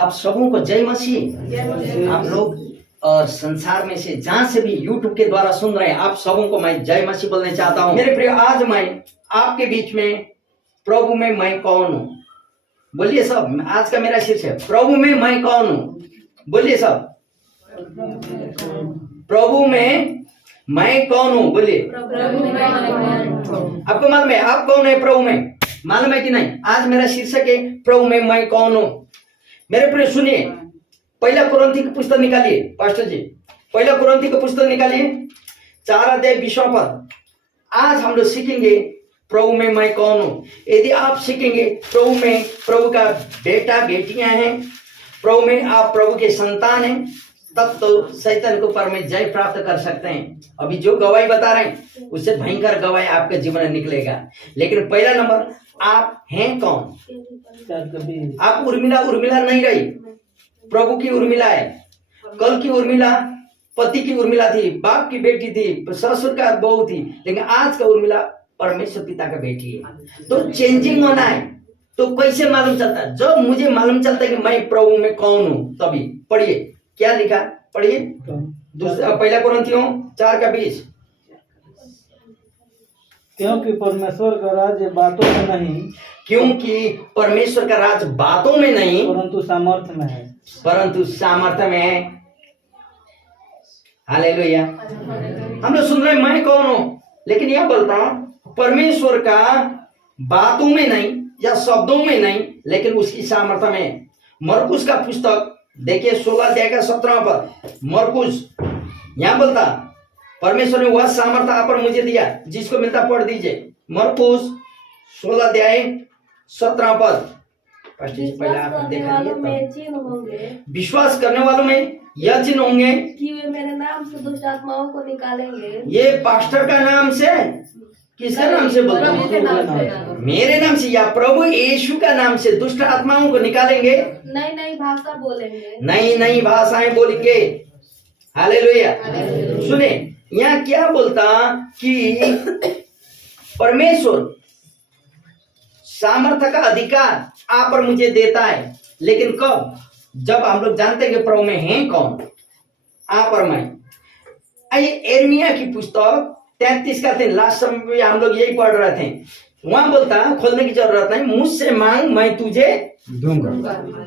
आप सबों को जय मसीह। आप लोग और संसार में से जहां से भी यूट्यूब के द्वारा सुन रहे हैं, आप सबों को मैं जय मसीह बोलने चाहता हूं। मेरे प्रिय, आज मैं आपके बीच में प्रभु में मैं कौन हूं, बोलिए सब। आज का मेरा शीर्षक है प्रभु में मैं कौन हूं। बोलिए सब, प्रभु में मैं कौन हूं। बोलिए, आपको मालूम है आप कौन है? प्रभु में मालूम है कि नहीं? आज मेरा शीर्षक है प्रभु में मैं कौन हूं। मेरे प्रिय सुनिए, पहला कुरिन्थी की पुस्तक निकालिए पास्टर जी, पहला कुरिन्थी की पुस्तक निकालिए 4 अध्याय 20 पद। आज हम लोग सीखेंगे प्रभु में मैं कौन हूं। यदि आप सीखेंगे प्रभु में प्रभु का बेटा बेटियां हैं, प्रभु में आप प्रभु के संतान हैं, तब तो शैतान के ऊपर में जय प्राप्त कर सकते हैं। अभी जो गवाही बता रहे हैं उससे भयंकर गवाही आपके जीवन में निकलेगा। लेकिन पहला नंबर, आप हैं कौन? आप उर्मिला नहीं रही, प्रभु की उर्मिला है। कल की उर्मिला पति की उर्मिला थी, बाप की बेटी थी, ससुर का बहू थी, लेकिन आज का उर्मिला परमेश्वर पिता का बेटी है। तो चेंजिंग होना है। तो कैसे मालूम चलता है? जब मुझे मालूम चलता है कि मैं प्रभु में कौन हूं, तभी। पढ़िए क्या लिखा, पढ़िए पहला कुरिन्थियों 4:20। क्योंकि परमेश्वर का राज्य बातों में नहीं, क्योंकि परमेश्वर का राज बातों में नहीं, परंतु सामर्थ्य में है। परंतु सामर्थ्य में है। हालेलुया। हम लोग सुन रहे हैं मैं कौन हूं, लेकिन यह बोलता हूं परमेश्वर का बातों में नहीं या शब्दों में नहीं, लेकिन उसकी सामर्थ्य में। मरकुस का पुस्तक देखिए 16 अध्याय का 17 पद। मरकुस यहां बोलता परमेश्वर ने वह सामर्थ्य आप पर मुझे दिया, जिसको मिलता पढ़ दीजिए। मरकुस 16 अध्याय 17 पद। विश्वास करने वालों में यह चिन्ह होंगे कि वे मेरे नाम से दुष्ट आत्माओं को निकालेंगे। ये पास्टर का नाम से, किसका नाम से बोलते हैं? मेरे नाम से या प्रभु यीशु का नाम से दुष्ट आत्माओं को निकालेंगे। नई नई भाषा बोलेंगे, नई नई भाषाएं बोलेंगे। हालेलुया। सुने यहाँ क्या बोलता कि परमेश्वर सामर्थ्य का अधिकार आप पर मुझे देता है, लेकिन कब? जब हम लोग जानते हैं कि प्रभु में हैं कौन, आप और मैं। आइए एर्मिया की पुस्तक 33 का 3, लास्ट समय में हम लोग यही पढ़ रहे थे। वहां बोलता खोलने की जरूरत नहीं, मुझसे मांग मैं तुझे दूंगा।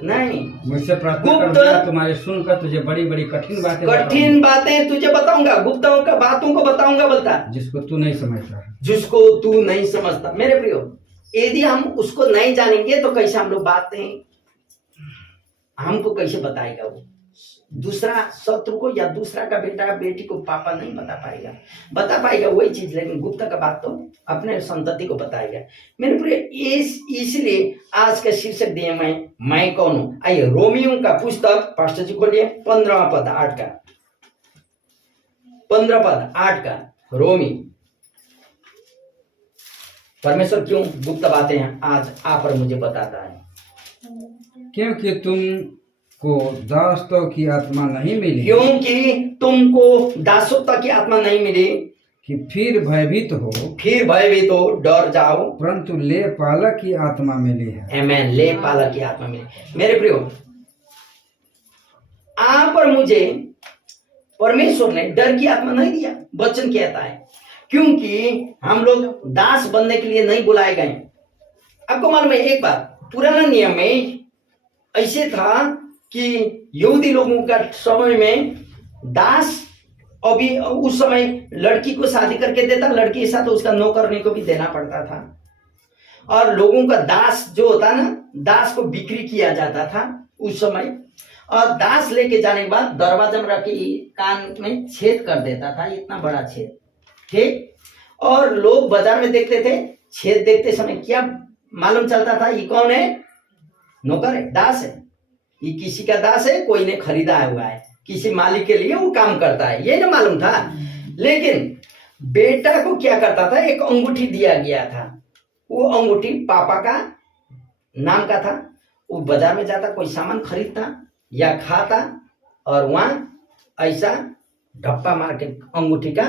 नहीं, मुझसे प्रार्थना करूंगा, तुम्हारे सुनकर तुझे बड़ी बड़ी कठिन बातें तुझे बताऊंगा, गुप्तों का बातों को बताऊंगा। बोलता जिसको तू नहीं समझता, जिसको तू नहीं समझता। मेरे प्रियो, यदि हम उसको नहीं जानेंगे तो कैसे हम लोग बातें, हमको कैसे बताएगा वो? दूसरा शत्रु को या दूसरा का बेटा बेटी को पापा नहीं बता पाएगा वही चीज, लेकिन गुप्त का बात तो अपने संतति को बताएगा। मेरे प्रिय, इसलिए आज का शीर्षक दिया मैं कौन हूं। आइए रोमियो का पुस्तक पास्टर जी खोलिए 15 पद 8 का, 15 पद 8 का रोमी। परमेश्वर क्यों गुप्त बातें हैं आज आप और मुझे बताता है। क्योंकि तुमको दासत्व की आत्मा नहीं मिली, क्योंकि तुमको दासत्व की आत्मा नहीं मिली कि फिर भयभीत हो डर जाओ, परंतु ले पालक की आत्मा मिली है। आमेन। ले पालक की आत्मा मिली। मेरे प्रियो, आप और मुझे परमेश्वर ने डर की आत्मा नहीं दिया, वचन कहता है, क्योंकि हम लोग दास बनने के लिए नहीं बुलाए गए। आपको मालूम है एक बात, पुराना नियम में ऐसे था कि यहूदी लोगों का समय में दास, अभी उस समय लड़की को शादी करके देता, लड़की के साथ उसका नौकरनी को भी देना पड़ता था। और लोगों का दास जो होता ना, दास को बिक्री किया जाता था उस समय। और दास लेके जाने के बाद दरवाजा में रख के कान में छेद कर देता था, इतना बड़ा छेद, ठीक। और लोग बाजार में देखते थे, छेद देखते समय क्या मालूम चलता था? ये कौन है? नौकर है, दास है। ये किसी का दास है, कोई ने खरीदा हुआ है, किसी मालिक के लिए वो काम करता है, ये ना मालूम था। लेकिन बेटा को क्या करता था? एक अंगूठी दिया गया था, वो अंगूठी पापा का नाम का था। वो बाजार में जाता, कोई सामान खरीदता या खाता, और वहां ऐसा ढप्पा मार के अंगूठी का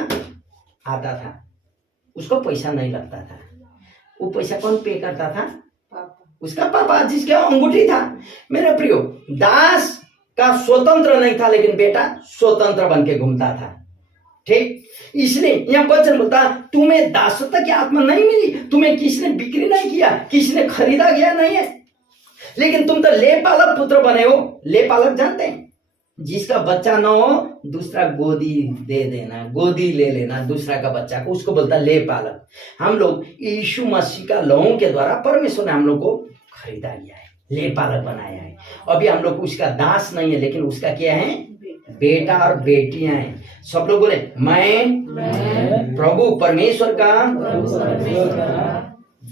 आता था, उसको पैसा नहीं लगता था। वो पैसा कौन पे करता था? उसका पापा जिसके अंगूठी था। मेरे प्रियो, दास का स्वतंत्र नहीं था, लेकिन बेटा स्वतंत्र बन के घूमता था। ठीक, इसलिए यह वचन बोलता, तुम्हें दासत्व की आत्मा नहीं मिली, तुम्हें किसने बिक्री नहीं किया, किसने खरीदा गया नहीं है, लेकिन तुम तो ले पालक पुत्र बने हो। ले पालक जानते हैं, जिसका बच्चा न हो दूसरा गोदी दे देना, गोदी ले लेना दूसरा का बच्चा को, उसको बोलता ले पालक। हम लोग यीशु मसीह का लहू के द्वारा परमेश्वर ने हम लोग को खरीदा गया है, ले पालक बनाया है। अभी हम लोग उसका दास नहीं है, लेकिन उसका क्या है, बेटा और बेटियां हैं। सब लोग बोले, मैं प्रभु परमेश्वर का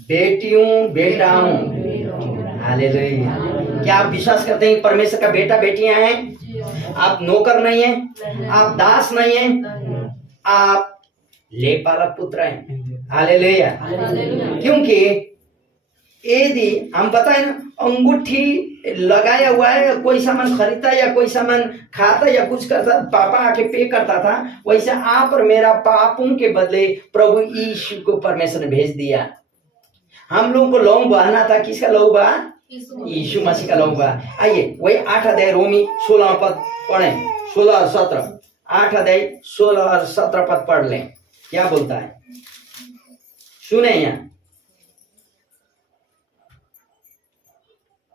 बेटी हूँ, बेटा हूँ। हालेलुया। क्या आप विश्वास करते हैं परमेश्वर का बेटा बेटियां हैं? आप नौकर नहीं है, आप दास नहीं है, आप ले पालक पुत्र हैं। हालेलुया। क्योंकि यदि हम बताए ना, अंगूठी लगाया हुआ है, कोई सामान खरीदता या कोई सामान खाता या कुछ करता, पापा आके पे करता था, वैसे आप और मेरा पापों के बदले प्रभु यीशु को परमेश्वर ने भेज दिया। हम लोगों को लहू बहाना था, किसका लहू बहा? यीशु मसीह का लहू बहा। आइए वही 8 अध्याय रोमी 16 पद पढ़े, 16 और 17, 8 अध्याय 16 और 17 पद पढ़ लें, क्या बोलता है सुने। यहाँ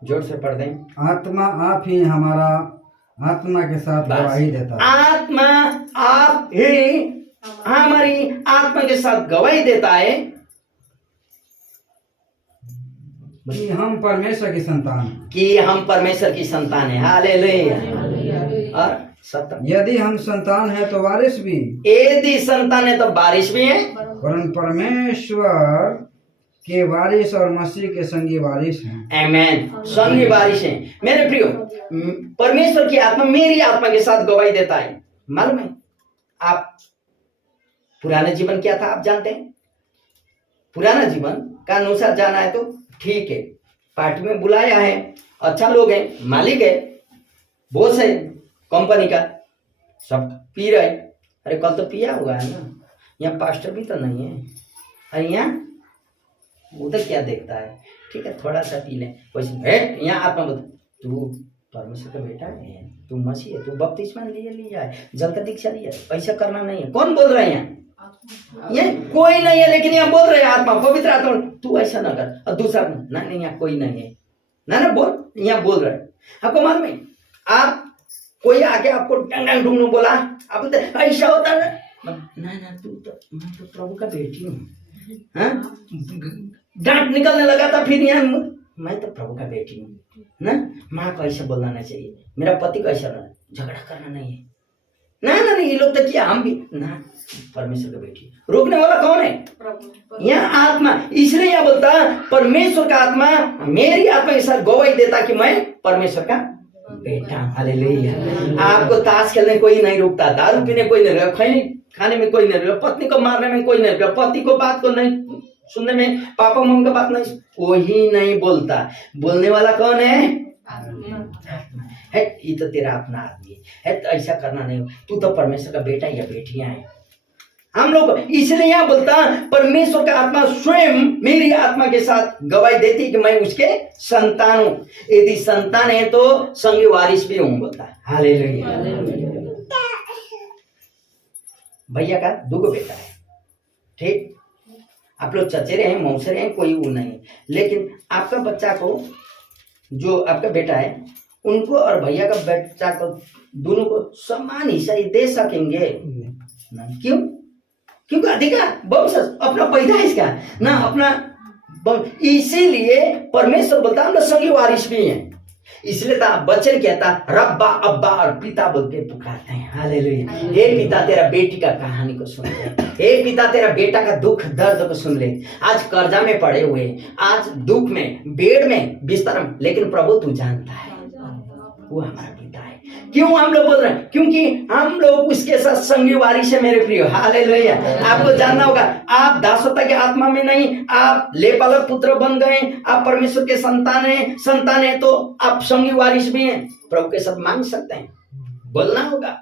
जोर से पढ़ दें। आत्मा आप ही हमारा आत्मा के साथ गवाही देता है। आत्मा आप ही हमारी आत्मा के साथ गवाही देता है कि हम परमेश्वर की संतान हैं। कि हम परमेश्वर की संतान है। हालेलुया। और 17, यदि हम संतान है तो वारिस भी, यदि संतान है तो बारिश भी है, वरन परमेश्वर के वारिस और मसीह के संगी वारिस हैं। आमेन। संगी बारिश है। मेरे प्रियो, परमेश्वर की आत्मा मेरी आत्मा के साथ गवाही देता है। मालूम है आप पुराना जीवन क्या था? आप जानते हैं? पुराना जीवन का अनुसार जाना है तो ठीक है, पार्टी में बुलाया है, अच्छा लोग हैं, मालिक है, बॉस है कंपनी का, सब पी रहे। अरे कल तो पिया हुआ है ना, यहाँ पास्टर भी तो नहीं है, अरे यहाँ उधर क्या देखता है, ठीक है थोड़ा सा पी लें। वैसे यहाँ आत्मा बता, तू परमेश्वर का बेटा है, तू मसीह है, तू बपतिस्मा लिया है, जल का दीक्षा लिया है, ऐसा करना नहीं है। कौन बोल रहा है यहाँ? ये कोई नहीं है, लेकिन यहाँ बोल रहे हैं आत्मा, पवित्र आत्मा, तू ऐसा ना कर। और दूसरा नहीं, यहाँ कोई नहीं है ना बोल, यहाँ बोल रहे हैं। आपको मालूम है, आप कोई आके आपको डंग ढूंढ बोला, आप ऐसा होता है ना, तू तो मैं तो प्रभु का बेटी हूँ, डांट निकलने लगा था, फिर यहाँ मैं तो प्रभु का बेटी हूँ ना, माँ को ऐसा बोलना नहीं चाहिए, मेरा पति को ऐसा झगड़ा करना नहीं है ना, ये लोग तो किया, हम भी ना, परमेश्वर का बेटी। रोकने वाला कौन है? यहाँ आत्मा। इसलिए यह बोलता परमेश्वर का आत्मा मेरी आत्मा के साथ गवाही देता कि मैं परमेश्वर का बेटा। हालेलुया। आपको ताश खेलने कोई नहीं रोकता, दारू पीने कोई नहीं रोका, खाने में कोई नहीं रोका, पत्नी को मारने में कोई नहीं रोका, पति को बात को नहीं सुनने में, पापा मम्मी का बात नहीं, कोई नहीं बोलता। बोलने वाला कौन है? है, ये तो तेरा अपना आदमी है, तो ऐसा करना नहीं, तू तो परमेश्वर का बेटा या बेटियां है। हम लोग इसलिए यहाँ बोलता परमेश्वर का आत्मा स्वयं मेरी आत्मा के साथ गवाही देती कि मैं उसके संतान हूं। यदि संतान है तो संगी वारिस भी हूं, बोलता। हालेलुया। भैया का 2 बेटा है, ठीक, आप लोग चचेरे हैं, मौसेरे हैं, कोई वो नहीं, लेकिन आपका बच्चा को, जो आपका बेटा है, उनको और भैया का बच्चा को, दोनों को समान हिस्सा दे सकेंगे? नहीं। क्यों? क्योंकि अधिकार वंश अपना पैदाइश का ना, अपना, इसीलिए परमेश्वर बोलता हम लोग संगी वारिस भी हैं। इसलिए बच्चन कहता रब्बा अब्बा और पिता बोल के पुकारते हैं। हालेलुया। हे पिता तेरा बेटी का कहानी को सुन ले, हे पिता तेरा बेटा का दुख दर्द को सुन ले। आज कर्जा में पड़े हुए, आज दुख में, बेड में, बिस्तर में, लेकिन प्रभु तू जानता है, वो हमारा पिता है। क्यों हम लोग बोल रहे हैं? क्योंकि हम लोग उसके साथ संगी वारिस है। मेरे प्रियो, हालेलुया। आपको जानना होगा, आप दासत्व की आत्मा में नहीं, आप लेपालक पुत्र बन गए, आप परमेश्वर के संतान है तो आप संगी वारिस भी हैं। प्रभु के साथ मांग सकते हैं, बोलना होगा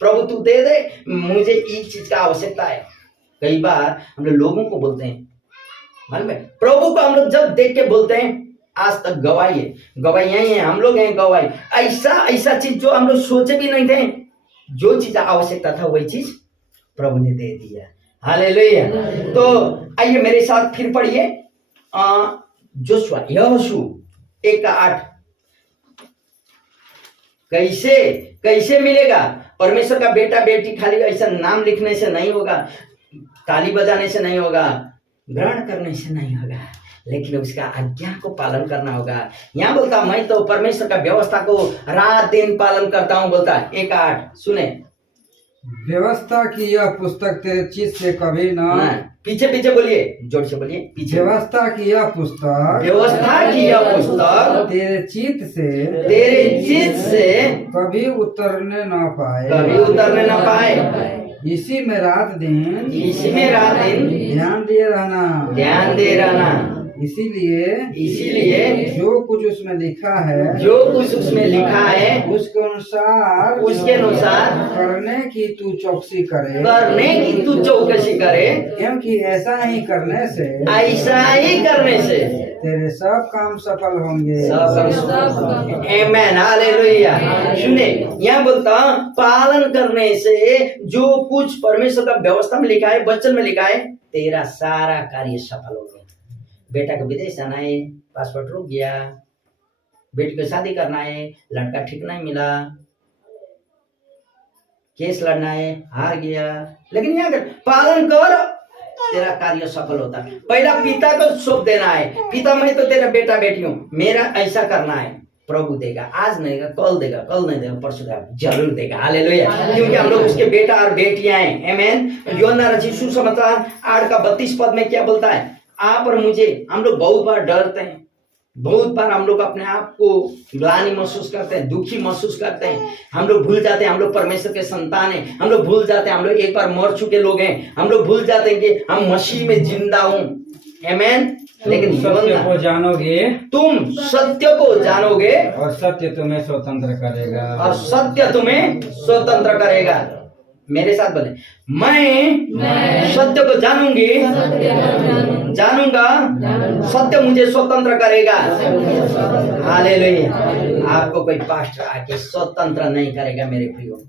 प्रभु तू दे दे, मुझे इस चीज का आवश्यकता है। कई बार हम लोगों को बोलते हैं, मालूम है, प्रभु को हम लोग जब देख के बोलते हैं आज तक गवाही है, गवाही यही है, हम लोग हैं गवाही। ऐसा ऐसा चीज जो हम लोग सोचे भी नहीं थे, जो चीज आवश्यकता था वही चीज प्रभु ने दे दिया। हालेलुया। तो आइए मेरे साथ फिर पढ़िए जोशुआ यहोशू 1:8। कैसे कैसे मिलेगा परमेश्वर का बेटा बेटी? खाली ऐसा नाम लिखने से नहीं होगा, ताली बजाने से नहीं होगा, ग्रहण करने से नहीं होगा, लेकिन उसका आज्ञा को पालन करना होगा। यहाँ बोलता मैं तो परमेश्वर का व्यवस्था को रात दिन पालन करता हूँ, बोलता 1:8 सुने। व्यवस्था की यह पुस्तक तेरे चित्त से कभी न, पीछे पीछे बोलिए, जोर से बोलिए, पीछे। व्यवस्था की यह पुस्तक, व्यवस्था की यह पुस्तक तेरे चित्त से कभी उतरने न पाए, कभी उतरने न पाए। इसी में रात दिन ध्यान दे रहना। इसीलिए जो कुछ उसमें लिखा है उसके अनुसार करने की तू चौकसी करे, क्योंकि ऐसा ही करने से तेरे सब काम सफल होंगे। आमेन, हालेलुया। सुने, यहाँ बोलता पालन करने से जो कुछ परमेश्वर का व्यवस्था में लिखा है, वचन में लिखा है, तेरा सारा कार्य सफल होगा। बेटा को विदेश जाना है, पासपोर्ट रुक गया, बेटी को शादी करना है, लड़का ठीक नहीं मिला, केस लड़ना है, हार गया, लेकिन यहाँ कर पालन कर, तेरा कार्य सफल होता है। पहला पिता को सौंप देना है, पिता मैं तो तेरा बेटा बेटी हूँ, मेरा ऐसा करना है, प्रभु देगा। आज नहीं देगा, कल देगा, कल नहीं देगा, परसों देगा, जरूर देगा। हालेलुया। क्योंकि हम लोग उसके बेटा और बेटियां हैं। आमेन। यूहन्ना रचित सुसमाचार 8:32 में क्या बोलता है? आप और मुझे, हम लोग बहुत बार डरते हैं, बहुत बार हम लोग अपने आप को ग्लानि महसूस करते हैं, दुखी महसूस करते हैं, हम लोग भूल जाते हैं हम लोग परमेश्वर के संतान हैं, हम लोग भूल जाते हैं हम लोग एक बार मर चुके लोग हैं, हम लोग भूल जाते हैं कि हम मसीह में जिंदा हूं। आमेन। लेकिन सत्य को जानोगे, तुम सत्य को जानोगे और सत्य तुम्हें स्वतंत्र करेगा, और सत्य तुम्हें स्वतंत्र करेगा। मेरे साथ बोले, मैं सत्य को जानूंगा, सत्य मुझे स्वतंत्र करेगा। हालेलुया। आपको कोई पास्टर आके स्वतंत्र नहीं करेगा मेरे प्रियो,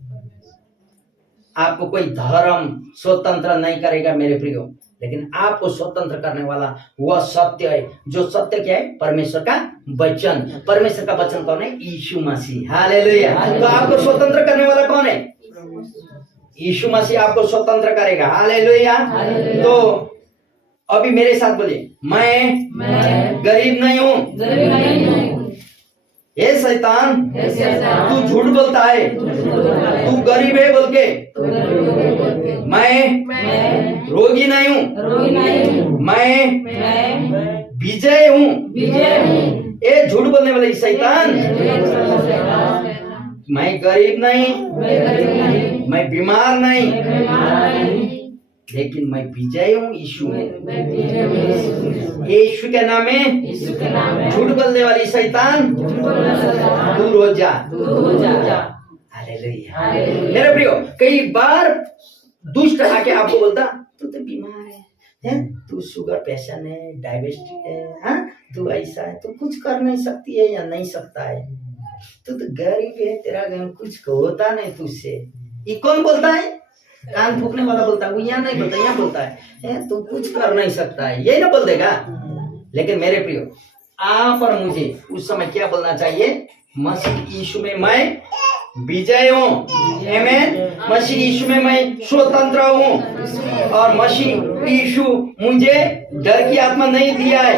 आपको कोई धर्म स्वतंत्र नहीं करेगा मेरे प्रियो, लेकिन आपको स्वतंत्र करने वाला वह सत्य है। जो सत्य क्या है? परमेश्वर का वचन। परमेश्वर का वचन कौन है? यीशु मसीह। हालेलुया। तो आपको स्वतंत्र करने वाला कौन है? यीशु मसीह आपको स्वतंत्र करेगा। हालेलुया। तो अभी मेरे साथ बोलिए, मैं गरीब नहीं हूँ। ये शैतान तू झूठ बोलता है, तू गरीब है बोल के। मैं रोगी नहीं हूँ, मैं विजय हूँ। ये झूठ बोलने वाले शैतान। मैं गरीब नहीं, मैं बीमार नहीं, लेकिन मैं विजय हूँ यीशु में। यीशु के नाम में झूठ बोलने वाली शैतान दूर हो जा। हालेलुया। मेरे प्रियो, कई बार दुष्ट आके आपको बोलता तू तो बीमार है, तू शुगर पेशेंट है, डायबिटीज है, हाँ तू ऐसा है, तू कुछ कर नहीं सकती है या नहीं सकता है, तू तो गरीब है, तेरा कुछ होता नहीं तुझसे। ये कौन बोलता है? कान फूकने वाला बोलता है। वो यहाँ नहीं बोलता, यहाँ बोलता है तू कुछ कर नहीं सकता है, यही ना बोल देगा। लेकिन मेरे प्रियो, आप और मुझे उस समय क्या बोलना चाहिए? मसीह यीशु में मैं विजय हूँ। आमेन। मसीह यीशु में मैं स्वतंत्र हूँ, और मसीह यीशु मुझे डर की आत्मा नहीं दिया है।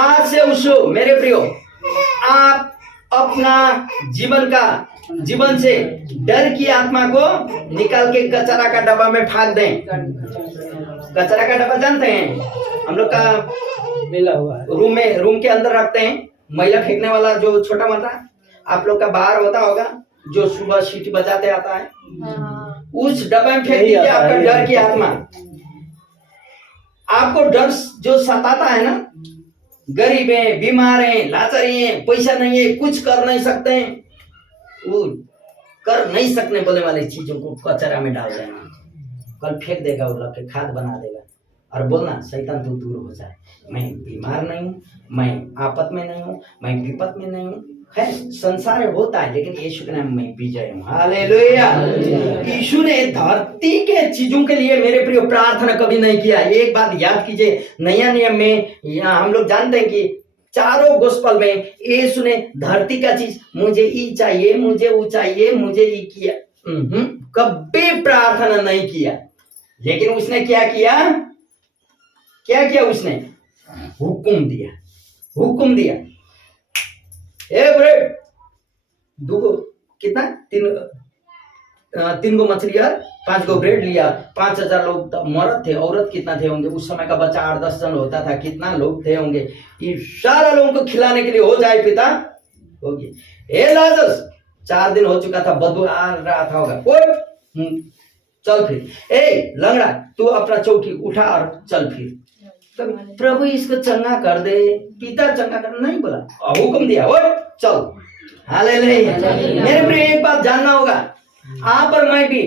आज से उसको मेरे प्रियो, आप अपना जीवन से डर की आत्मा को निकाल के कचरा का डब्बा में फेंक दें। कचरा का डब्बा जानते हैं? हम लोग का मिला हुआ है, रूम के अंदर रखते हैं, मैला फेंकने वाला जो छोटा मोटा आप लोग का बाहर होता होगा, जो सुबह सीटी बजाते आता है, उस डब्बे में फेंक दीजिए आपका डर की आत्मा। आपको डर जो सताता है ना, गरीब है, बीमार है, लाचारी है, पैसा नहीं है, कुछ कर नहीं सकते हैं, वो कर नहीं सकने बोलने वाली चीजों को कचरा में डाल देना, कल फेंक देगा, वो लग के खाद बना देगा, और बोलना शैतान तू दूर हो जाए, मैं बीमार नहीं हूँ, मैं आपत में नहीं हूँ, मैं विपत में नहीं हूँ। है संसार होता है लेकिन यीशु के नाम में विजय हूँ। हालेलुया। यीशु ने धरती के चीजों के लिए मेरे प्रिय प्रार्थना कभी नहीं किया। एक बात याद कीजिए, नया नियम में हम लोग जानते हैं कि चारों गोस्पल में यीशु ने धरती का चीज, मुझे ये चाहिए, मुझे वो चाहिए, मुझे ये किया, कभी प्रार्थना नहीं किया। लेकिन उसने क्या किया? क्या किया उसने? हुक्म दिया, हुक्म दिया। ए ब्रेड दो कितना, तीन गो मछली और 5 गो ब्रेड लिया। 5000 लोग मर्द थे, औरत कितना थे होंगे? उस समय का बच्चा 8-10 जन होता था, कितना लोग थे होंगे? ये सारा लोगों को खिलाने के लिए हो जाए पिता, होगी। ए लाजरस 4 दिन हो चुका था, बदबू आ रहा था होगा, चल फिर। ए लंगड़ा तू अपना चौकी उठा और चल फिर। तो प्रभु इसको चंगा कर दे, पिता चंगा कर नहीं बोला, हुक्म दिया, ओ चल। हालेलुया। मेरे प्रिय एक बात जानना होगा, आप और मैं भी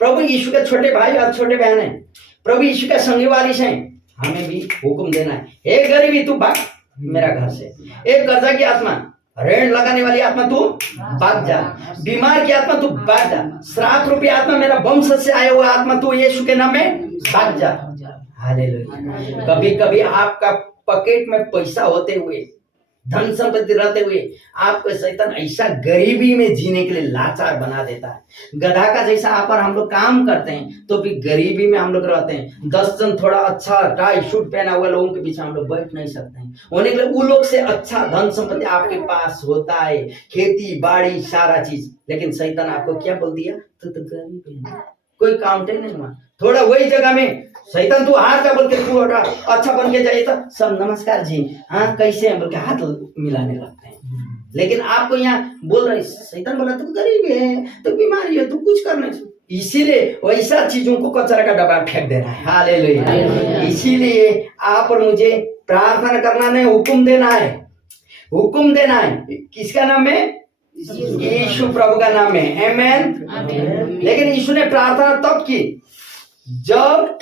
प्रभु यीशु के छोटे भाई और छोटे बहन हैं, प्रभु यीशु के संगी वारिस हैं। हमें भी हुक्म देना है, ए गरीबी तू भाग मेरा घर से, एक कर्जा की आत्मा, ऋण लगाने वाली आत्मा तू भाग जा, बीमार की आत्मा तू भाग जा, श्राप रूपी आत्मा, मेरा वंश से आया हुआ आत्मा तू यीशु के नाम में भाग जा। हालेलुया। कभी कभी आपका पॉकेट में पैसा होते हुए, धन संपत्ति रहते हुए, आपको शैतान ऐसा गरीबी में जीने के लिए लाचार बना देता है। गधा का जैसा आप और हम लोग काम करते हैं तो भी गरीबी में हम लोग रहते हैं। 10 जन थोड़ा अच्छा टाई सूट पहना हुआ लोगों के पीछे हम लोग बैठ नहीं सकते हैं, होने के लिए वो लोग से अच्छा धन संपत्ति आपके पास होता है, खेती बाड़ी सारा चीज। लेकिन शैतान आपको क्या बोल दिया? तू तो गरीब है, कोई काउंट नहीं हुआ। थोड़ा वही जगह में शैतान तू हाथ का बोल के तू अच्छा बन के जाइए तो सब नमस्कार जी, हाँ कैसे हैं बोल के हाथ मिलाने लगते हैं। लेकिन आपको यहाँ बोल रहे, शैतान बोला तू गरीब है, तू बीमारी है, तू कुछ कर नहीं। इसीलिए वैसा चीजों को कचरा का डब्बा फेंक देना है। हालेलुया। इसीलिए आप और मुझे प्रार्थना करना नहीं, हुक्म देना है, हुक्म देना है। किसका नाम है? यीशु प्रभु का नाम है। आमेन। लेकिन यीशु ने प्रार्थना तब की जब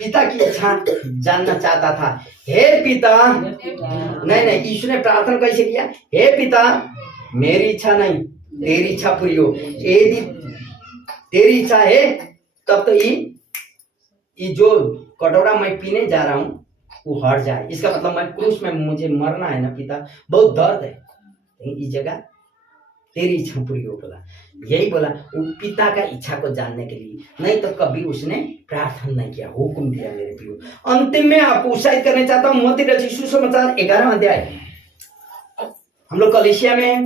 पिता की इच्छा जानना चाहता था। हे पिता, नहीं, यीशु ने प्रार्थना कैसे किया? हे पिता, मेरी इच्छा नहीं तेरी इच्छा पूरी हो। यदि तेरी इच्छा है तब तो ये जो कटोरा मैं पीने जा रहा हूँ वो हट जाए। इसका मतलब मैं क्रूस में मुझे मरना है ना पिता, बहुत दर्द है, इस जगह तेरी इच्छा पूरी हो बोला। यही बोला वो पिता का इच्छा को जानने के लिए, नहीं तो कभी उसने प्रार्थना नहीं किया, हुक्म दिया। मेरे प्रियो, अंतिम में आपको उत्साहित करना चाहता हूँ। मत्ती रचित सुसमाचार 11वां अध्याय। हम लोग कलीसिया में हैं,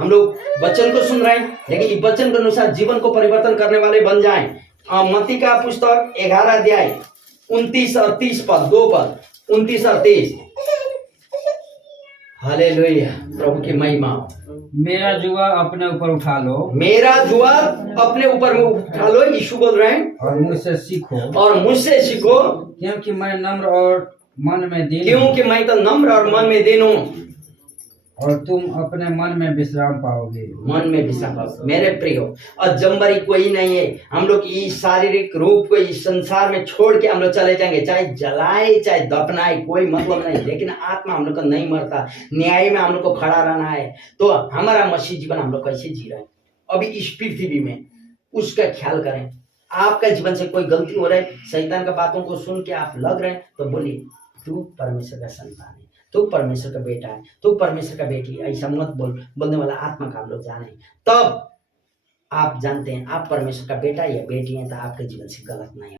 हम लोग वचन को सुन रहे हैं, लेकिन इस वचन के अनुसार जीवन को परिवर्तन करने वाले बन जाएं। मत्ती का पुस्तक 11 अध्याय 29 और 30 पद, 2 पद 29 और 30। हालेलुया। प्रभु की महिमा। मेरा जुआ अपने ऊपर उठा लो, मेरा जुआ अपने ऊपर में उठा लो, यीशु बोल रहे हैं, और मुझसे सीखो, और मुझसे सीखो, क्योंकि मैं नम्र और मन में दीन, क्योंकि मैं तो नम्र और मन में दीन हूँ, और तुम अपने मन में विश्राम पाओगे। मन में विश्राम पाओगे। मेरे प्रियो, अजम्बरी कोई नहीं है। हम लोग इस शारीरिक रूप को इस संसार में छोड़ के हम लोग चले जाएंगे, चाहे जलाए चाहे दफनाए, कोई मतलब नहीं। लेकिन आत्मा हम लोग का नहीं मरता, न्याय में हम लोग को खड़ा रहना है। तो हमारा मसीह जीवन हम लोग कैसे जी रहे हैं अभी इस पृथ्वी में, उसका ख्याल करें। आपका जीवन से कोई गलती हो रहा है, शैतान का बातों को सुन के आप लग रहे हैं, तो बोलिए तू परमेश्वर का संतान है, तू परमेश्वर का बेटा है, तू परमेश्वर का बेटी। ऐसा मत बोलने वाला आत्मा का हम लोग जाने, तब आप जानते हैं आप परमेश्वर का बेटा या बेटी हैं, तो आपके जीवन से गलत नहीं।